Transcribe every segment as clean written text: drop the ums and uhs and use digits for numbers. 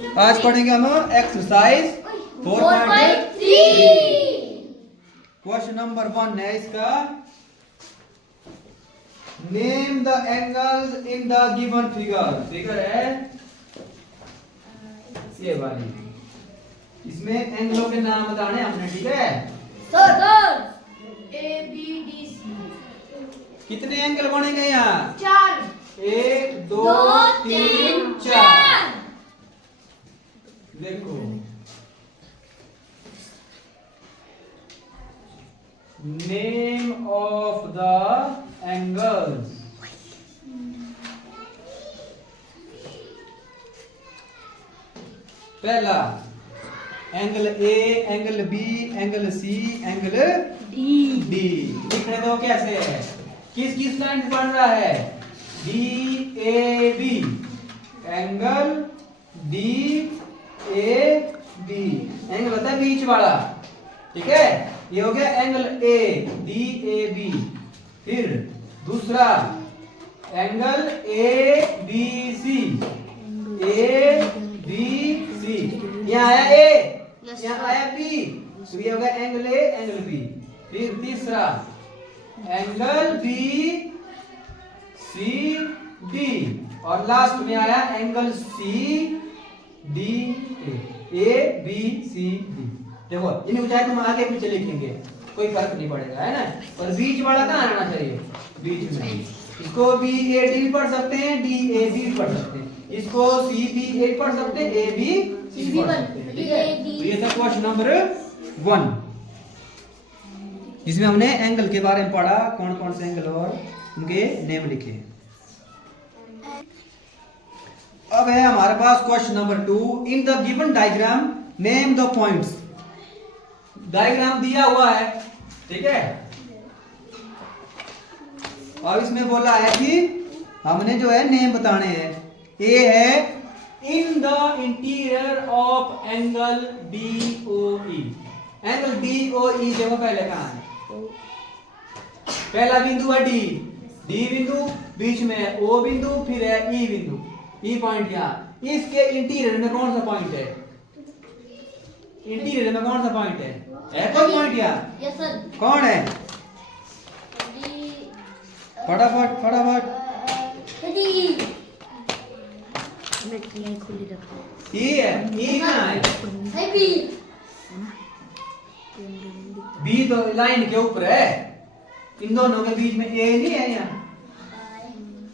आज पढ़ेंगे हम एक्सरसाइज 4.3। क्वेश्चन नंबर 1 है इसका, name the angles in the given figure. Figure है ये वाली, इसमें एंगलों के नाम बताने हमने, ठीक है sir. A B D C. कितने एंगल बनेंगे यहाँ? 4। 1 2 3 4। देखो नेम ऑफ द एंगल्स। पहला angle A, angle B, angle C, angle D. लिखने दो कैसे है, किस किस लाइन से बन रहा है? D A B, angle D A B, angle होता है बीच वाला, ठीक है। ये हो गया angle A, D A B. फिर दूसरा angle A B C, A B C. यहाँ आया ए, यहाँ आया बी, तो ये हो गया एंगल ए, एंगल बी। फिर तीसरा एंगल बी सी डी, और लास्ट में आया angle C D A B C D. देखो इन्हें चाहे तुम आगे पीछे लिखेंगे कोई फर्क नहीं पड़ेगा, है ना। पर बीच वाला कहाँ आना चाहिए? बीच में। इसको बी ए डी भी पढ़ सकते हैं, डी ए बी भी पढ़ सकते हैं, इसको सी बी ए पढ़ सकते हैं, ए बी सी पढ़ सकते हैं, ठीक है। तो ये था क्वेश्चन नंबर 1, जिसमें हमने एंगल के बारे में पढ़ा, कौन कौन से एंगल और उनके नेम लिखे। अब है हमारे पास question number 2, in the given diagram name the points. Diagram दिया हुआ है, ठीक है। और इसमें बोला है कि हमने जो है नेम बताने हैं। ए है in the interior of angle D O E. Angle D O E देखो पहले कहां है, पहला बिंदु है डी, डी बिंदु बीच में है, ओ बिंदु, फिर है ई बिंदु, ई पॉइंट यहाँ। इसके इंटीरियर में कौन सा पॉइंट है? इंटीरियर में कौन सा पॉइंट है कोई पॉइंट यहाँ? Yes sir. कौन है? फटाफट फटाफट। ई है, ई कहाँ है? बी तो लाइन के ऊपर है, इन दोनों के बीच में ए नहीं है यहाँ,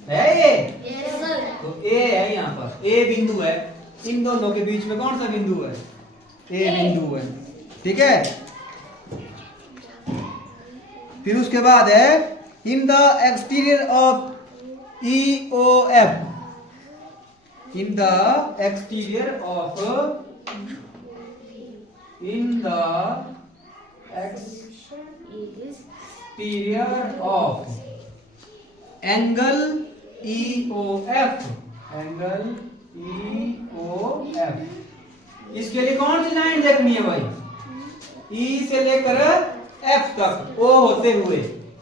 है ये? Yes sir. तो ए है यहाँ पर, ए बिंदु है, इन दोनों के बीच में कौन सा बिंदु है? ए बिंदु है, ठीक है। फिर उसके बाद है in the exterior of E O F. In the exterior of, in the exterior of angle E O F, angle E O F. इसके लिए कौन सी लाइन देखनी है भाई? ई से लेकर एफ तक, ओ होते हुए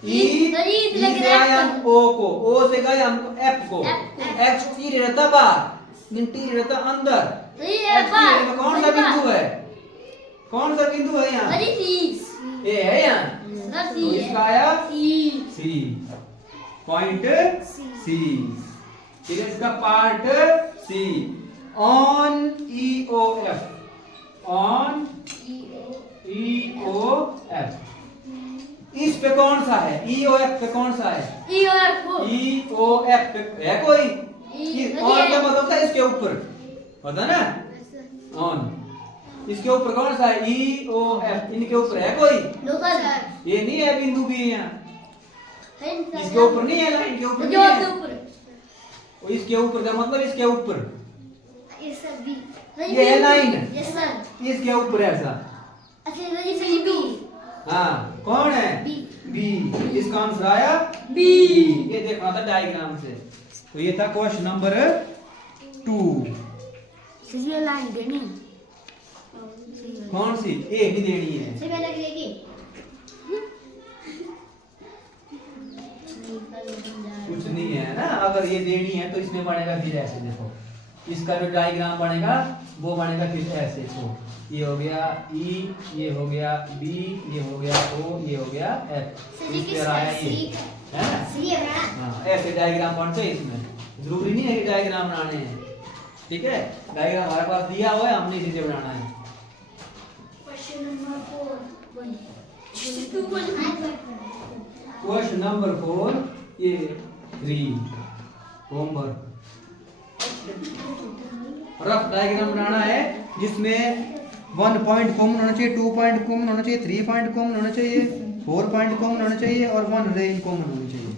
ई से गए हम ओ को, ओ से गए हम एफ को। एक्सटीरियर रहता बाहर, इंटीरियर रहता अंदर। एक्सटीरियर में कौन सा बिंदु है? कौन सा बिंदु है यहाँ? ए है यहाँ, तो इसका आया सी, पॉइंट सी, ठीक है। इसका part C on E O F, on E O F. इस पे कौन सा है? ई ओ एफ पे कौन सा है? ई ओ एफ पे है कोई? ऑन का मतलब होता है इसके ऊपर, होता ना ऑन। इसके ऊपर कौन सा है? ई ओ एफ, इनके ऊपर है कोई? ये नहीं है बिंदु भी यहाँ, इसके ऊपर नहीं है, लाइन के ऊपर नहीं है। इसके ऊपर का मतलब इसके ऊपर, ये है लाइन, इसके ऊपर ऐसा। हाँ कौन है? बी। इसका आंसर आया बी। ये देखना था डायग्राम से। तो ये था क्वेश्चन नंबर 2। लाइन देनी कौन सी? ए नहीं देनी है, कुछ नहीं है ना। अगर ये देनी है तो इसमें पड़ेगा फिर ऐसे, देखो इसका जो डायग्राम बनेगा वो बनेगा फिर ऐसे। तो ये हो गया ई, ये हो गया बी, ये हो गया ओ, ये हो गया एफ। इस तरह आया ये, है ना? हाँ, ऐसे डायग्राम बनते हैं इसमें। जरूरी नहीं है कि डायग्राम बनाने हैं, ठीक है? डायग्राम हमारे पास दिया हुआ है, हमने इसे बनाना है। क्वेश्चन नंबर 4 ये 3 होमवर्क। रफ डायग्राम बनाना है जिसमें 1 पॉइंट कॉमन होना चाहिए, 2 पॉइंट कॉमन होना चाहिए, 3 पॉइंट कॉमन होना चाहिए, 4 पॉइंट कॉमन होना चाहिए और 1 रेंज कॉमन होनी चाहिए।